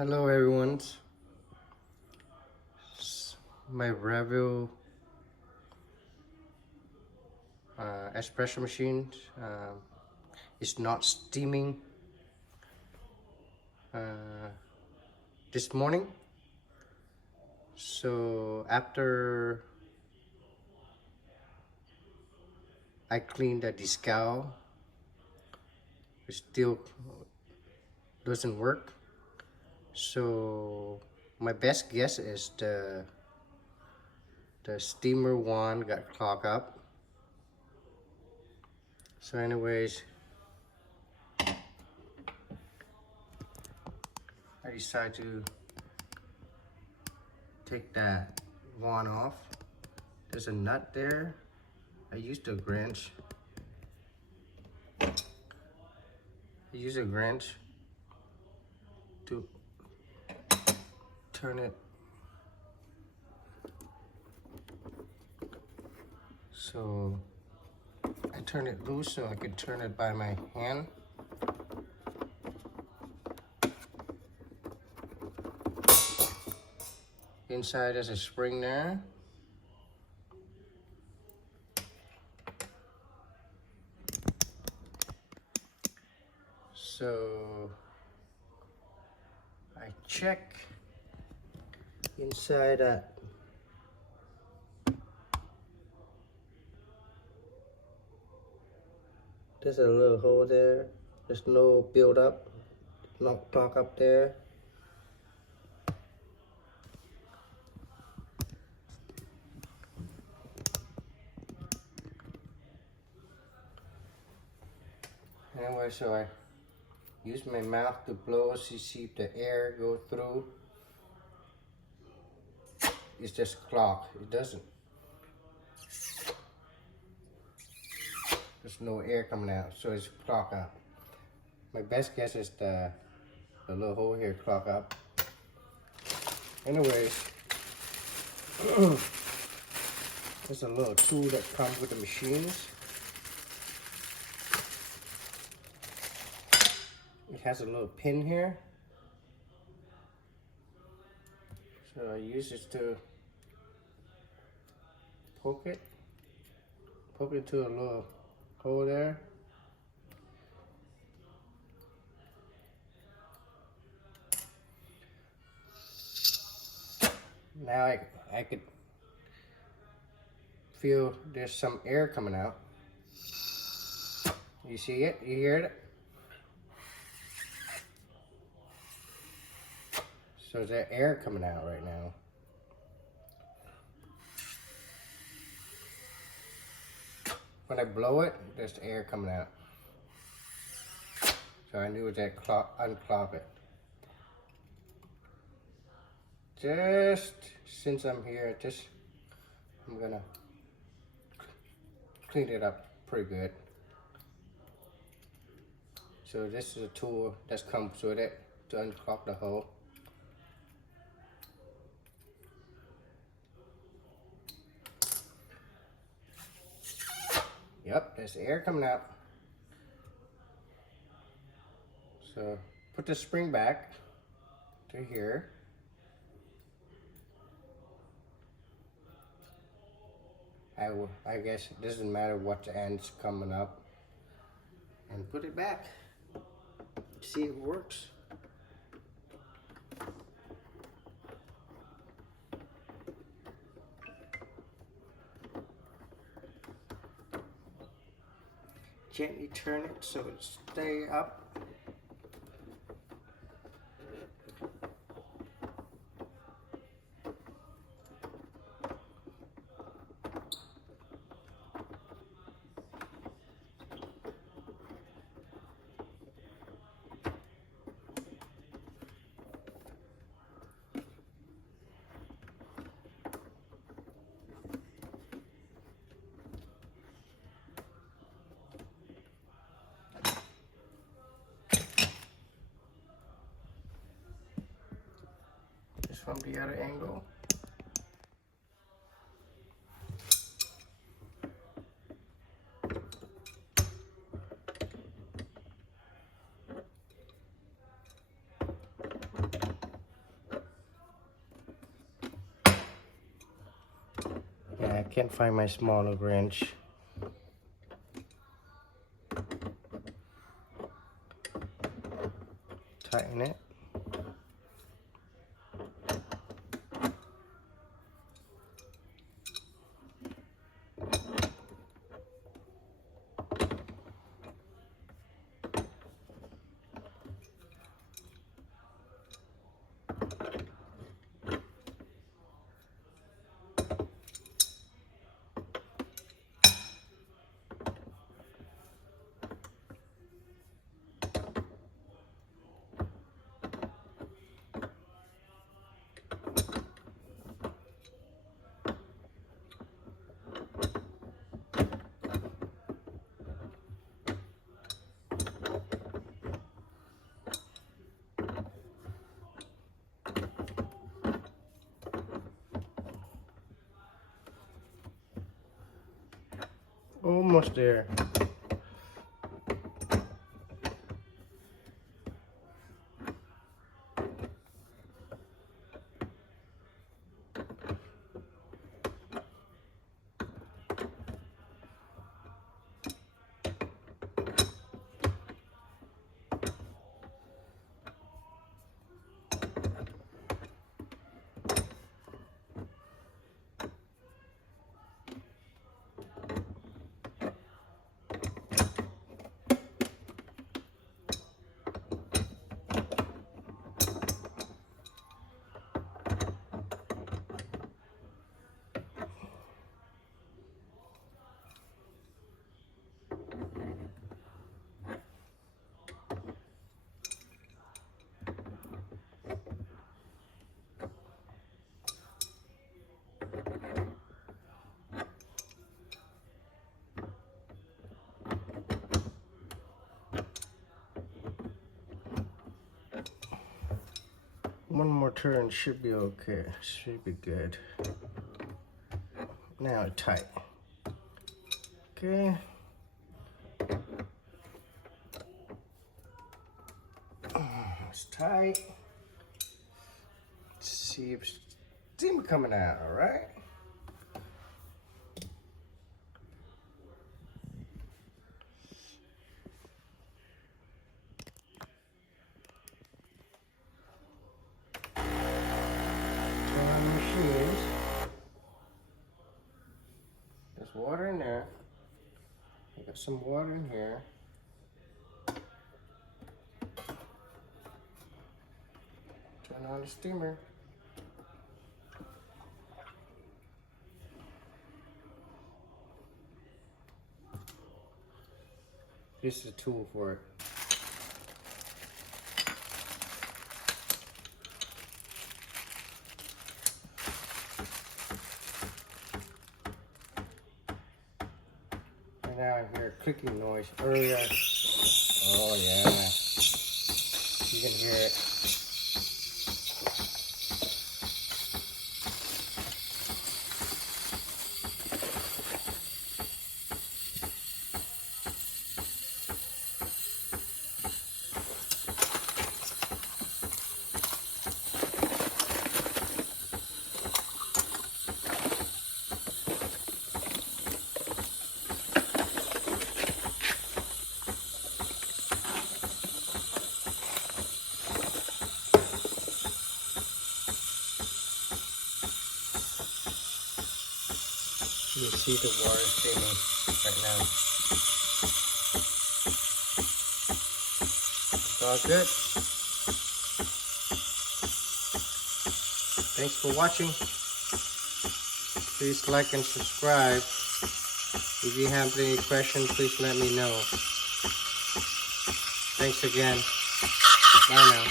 Hello everyone. My Breville espresso machine is not steaming this morning. So after I cleaned the decal, it still doesn't work. So my best guess is the steamer one got clogged up. So anyways, I decided to take that one off. There's a nut there. I used a wrench. To turn it. So I turn it loose so I could turn it by my hand. Inside there's a spring there. So I check inside that. There's a little hole there. There's no build up, no clog up there. Anyway, so I use my mouth to blow to see if the air go through. It's just clogged. It doesn't. There's no air coming out, so it's clogged up. My best guess is the little hole here clogged up. Anyways, there's a little tool that comes with the machines. It has a little pin here. So I use this to poke it to a little hole there. Now I could feel there's some air coming out. You see it? You hear it? So there's air coming out right now. When I blow it, there's air coming out. So I knew that unclog it. Just since I'm here, I'm gonna clean it up pretty good. So this is a tool that comes with it to unclog the hole. Yep, there's air coming out. So put the spring back to here. I guess it doesn't matter what the end's coming up. And put it back. See if it works. Gently turn it so it stays up. From the other angle. Can't find my smaller wrench. Tighten it. Almost there. One more turn should be okay. Should be good. Now tight. Okay. It's tight. Let's see if steam coming out, all right? There's water in there. I got some water in here. Turn on the steamer. This is a tool for it. Now I hear a clicking noise earlier. Oh yeah, you can hear it. You see the water steaming right now. It's all good. Thanks for watching. Please like and subscribe. If you have any questions, please let me know. Thanks again. Bye now.